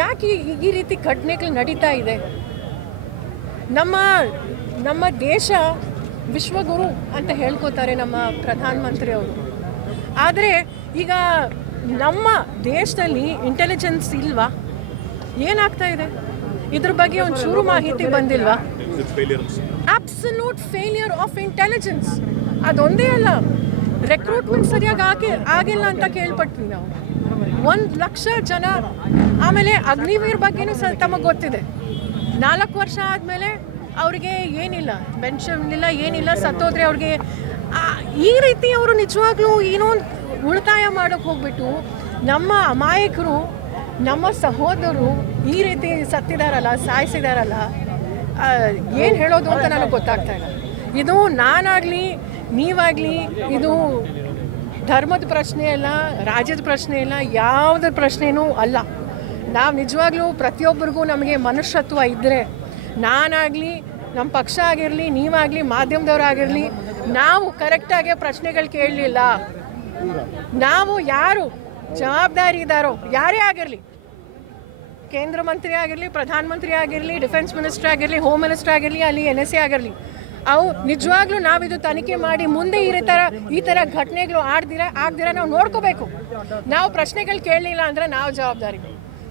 ಯಾಕೆ ಈ ರೀತಿ ಘಟನೆಗಳು ನಡೀತಾ ಇದೆ? ನಮ್ಮ ದೇಶ ವಿಶ್ವಗುರು ಅಂತ ಹೇಳ್ಕೋತಾರೆ ನಮ್ಮ ಪ್ರಧಾನಮಂತ್ರಿ ಅವರು. ಆದರೆ ಈಗ ನಮ್ಮ ದೇಶದಲ್ಲಿ ಇಂಟೆಲಿಜೆನ್ಸ್ ಇಲ್ವಾ? ಏನಾಗ್ತಾ ಇದೆ ಇದ್ರ ಬಗ್ಗೆ ಒಂಚೂರು ಮಾಹಿತಿ ಬಂದಿಲ್ವಾ? Absolute failure of intelligence. ಅದೊಂದೇ ಅಲ್ಲ, ರೆಕ್ರೂಟ್ಮೆಂಟ್ ಸರಿಯಾಗಿ ಆಗಿಲ್ಲ ಅಂತ ಕೇಳ್ಪಟ್ವಿ ನಾವು. 1,00,000 ಜನ. ಆಮೇಲೆ ಅಗ್ನಿವೀರ್ ಬಗ್ಗೆನೂ ತಮಗೆ ಗೊತ್ತಿದೆ. 4 ವರ್ಷ ಆದಮೇಲೆ ಅವ್ರಿಗೆ ಏನಿಲ್ಲ, ಪೆನ್ಷನ್ ಇಲ್ಲ, ಏನಿಲ್ಲ, ಸತ್ತೋದ್ರೆ ಅವ್ರಿಗೆ. ಈ ರೀತಿ ಅವರು ನಿಜವಾಗ್ಲೂ ಏನೋ ಉಳಿತಾಯ ಮಾಡೋಕ್ಕೆ ಹೋಗ್ಬಿಟ್ಟು ನಮ್ಮ ಅಮಾಯಕರು, ನಮ್ಮ ಸಹೋದರರು ಈ ರೀತಿ ಸತ್ತಿದಾರಲ್ಲ, ಸಾಯಿಸಿದಾರಲ್ಲ, ಏನು ಹೇಳೋದು ಅಂತ ನನಗೆ ಗೊತ್ತಾಗ್ತಾ ಇಲ್ಲ. ಇದು ನಾನಾಗಲಿ ನೀವಾಗಲಿ ಇದು ಧರ್ಮದ ಪ್ರಶ್ನೆ ಅಲ್ಲ, ರಾಜ್ಯದ ಪ್ರಶ್ನೆ ಅಲ್ಲ, ಯಾವುದ್ರ ಪ್ರಶ್ನೆನೂ ಅಲ್ಲ. ನಾವು ನಿಜವಾಗ್ಲೂ ಪ್ರತಿಯೊಬ್ಬರಿಗೂ ನಮಗೆ ಮನುಷ್ಯತ್ವ ಇದ್ದರೆ, ನಾನಾಗಲಿ, ನಮ್ಮ ಪಕ್ಷ ಆಗಿರಲಿ, ನೀವಾಗಲಿ, ಮಾಧ್ಯಮದವರಾಗಿರಲಿ, ನಾವು ಕರೆಕ್ಟಾಗಿ ಪ್ರಶ್ನೆಗಳು ಕೇಳಲಿಲ್ಲ. ನಾವು ಯಾರು ಜವಾಬ್ದಾರಿ ಇದ್ದಾರೋ, ಯಾರೇ ಆಗಿರಲಿ, ಕೇಂದ್ರ ಮಂತ್ರಿ ಆಗಿರಲಿ, ಪ್ರಧಾನಮಂತ್ರಿ ಆಗಿರಲಿ, ಡಿಫೆನ್ಸ್ ಮಿನಿಸ್ಟರ್ ಆಗಿರಲಿ, ಹೋಮ್ ಮಿನಿಸ್ಟರ್ ಆಗಿರಲಿ, ಅಲ್ಲಿ NSA ಆಗಿರಲಿ, ಅವು ನಿಜವಾಗ್ಲೂ ನಾವಿದು ತನಿಖೆ ಮಾಡಿ ಮುಂದೆ ಈ ಥರ ಘಟನೆಗಳು ಆಗ್ದಿರ ನಾವು ನೋಡ್ಕೋಬೇಕು. ನಾವು ಪ್ರಶ್ನೆಗಳು ಕೇಳಲಿಲ್ಲ ಅಂದರೆ ನಾವು ಜವಾಬ್ದಾರಿ.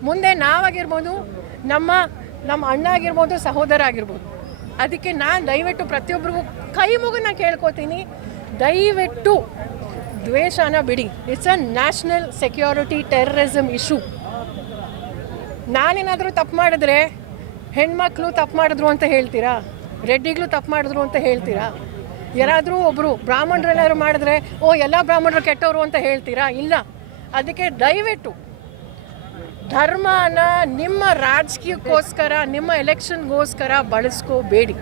ಮುಂದೆ ನಾವಾಗಿರ್ಬೋದು, ನಮ್ಮ ಅಣ್ಣ ಆಗಿರ್ಬೋದು, ಸಹೋದರ ಆಗಿರ್ಬೋದು. ಅದಕ್ಕೆ ನಾನು ದಯವಿಟ್ಟು ಪ್ರತಿಯೊಬ್ಬರಿಗೂ ಕೈ ಮುಗಿದು ಕೇಳ್ಕೊತೀನಿ, ದಯವಿಟ್ಟು ದ್ವೇಷನ ಬಿಡಿ. It's a national security terrorism issue. ನಾನೇನಾದರೂ ತಪ್ಪು ಮಾಡಿದ್ರೆ ಹೆಣ್ಮಕ್ಳು ತಪ್ಪು ಮಾಡಿದ್ರು ಅಂತ ಹೇಳ್ತೀರಾ? ರೆಡ್ಡಿಗಳು ತಪ್ಪು ಮಾಡಿದ್ರು ಅಂತ ಹೇಳ್ತೀರಾ? ಯಾರಾದರೂ ಒಬ್ಬರು ಬ್ರಾಹ್ಮಣರೆಲ್ಲರೂ ಮಾಡಿದ್ರೆ ಎಲ್ಲ ಬ್ರಾಹ್ಮಣರು ಕೆಟ್ಟವರು ಅಂತ ಹೇಳ್ತೀರಾ? ಇಲ್ಲ. ಅದಕ್ಕೆ ದಯವಿಟ್ಟು ಧರ್ಮನ ನಿಮ್ಮ ರಾಜಕೀಯಕ್ಕೋಸ್ಕರ, ನಿಮ್ಮ ಎಲೆಕ್ಷನ್ಗೋಸ್ಕರ ಬಳಸ್ಕೋಬೇಡಿ.